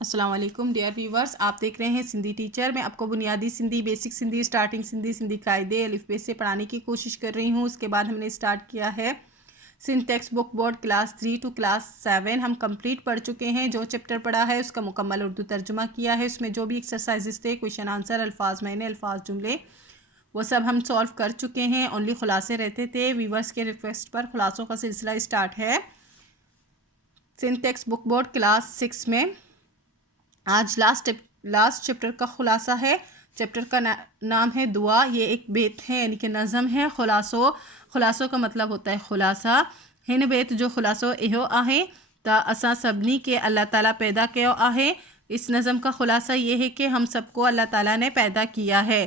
السلام علیکم dear viewers, آپ دیکھ رہے ہیں سندھی ٹیچر۔ میں آپ کو بنیادی سندھی، بیسک سندھی، اسٹارٹنگ سندھی، سندھی قاعدے الف بے سے پڑھانے کی کوشش کر رہی ہوں۔ اس کے بعد ہم نے اسٹارٹ کیا ہے Sindh textbook board class 3 to class 7۔ ہم کمپلیٹ پڑھ چکے ہیں۔ جو چیپٹر پڑھا ہے اس کا مکمل اردو ترجمہ کیا ہے۔ اس میں جو بھی ایکسرسائزز تھے، کویشچن آنسر، الفاظ معنی، الفاظ جملے، وہ سب ہم سولو کر چکے ہیں۔ اونلی خلاصے رہتے تھے۔ ویورز کے ریکویسٹ پر خلاصوں کا سلسلہ اسٹارٹ ہے Sindh textbook board class 6 میں۔ آج لاسٹ چیپٹر کا خلاصہ ہے۔ چیپٹر کا نام ہے دعا۔ یہ ایک بیت ہے، یعنی کہ نظم ہے۔ خلاصوں کا مطلب ہوتا ہے خلاصہ۔ ہن بیت جو خلاصو اہو آہے تا اساں سبنی کے اللہ تعالیٰ پیدا کیو آہے۔ اس نظم کا خلاصہ یہ ہے کہ ہم سب کو اللہ تعالیٰ نے پیدا کیا ہے۔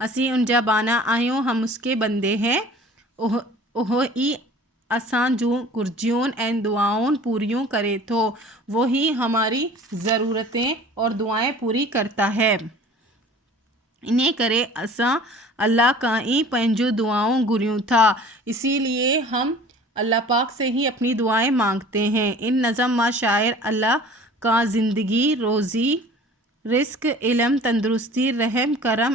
اسی انجا بانا آہیوں، ہم اس کے بندے ہیں۔ اوہی اساں جو گرجیون این دعاؤں پوریوں کرے تو، وہی ہماری ضرورتیں اور دعائیں پوری کرتا ہے۔ انہیں کرے اساں اللہ کائیں پنجو دعاؤں گریوں تھا، اسی لیے ہم اللہ پاک سے ہی اپنی دعائیں مانگتے ہیں۔ ان نظم ما شاعر اللہ کا زندگی، روزی، رزق، علم، تندرستی، رحم کرم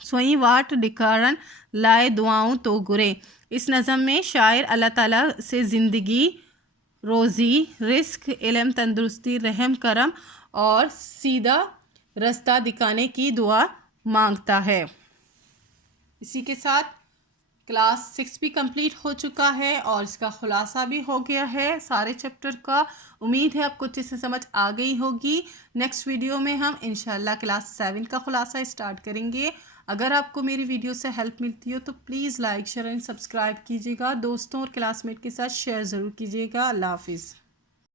سوئیں واٹ ڈکھارن لائے دعاؤں تو گرے۔ اس نظم میں شاعر اللہ تعالیٰ سے زندگی، روزی، رزق، علم، تندرستی، رحم کرم اور سیدھا رستہ دکھانے کی دعا مانگتا ہے۔ اسی کے ساتھ کلاس 6 بھی کمپلیٹ ہو چکا ہے اور اس کا خلاصہ بھی ہو گیا ہے سارے چیپٹر کا۔ امید ہے آپ کو اچھے سے سمجھ آ گئی ہوگی۔ نیکسٹ ویڈیو میں ہم انشاءاللہ کلاس 7 کا خلاصہ اسٹارٹ کریں گے۔ اگر آپ کو میری ویڈیو سے ہیلپ ملتی ہو تو please like, share and subscribe کیجیے گا۔ دوستوں اور کلاس میٹ کے ساتھ شیئر ضرور کیجیے گا۔ اللہ حافظ۔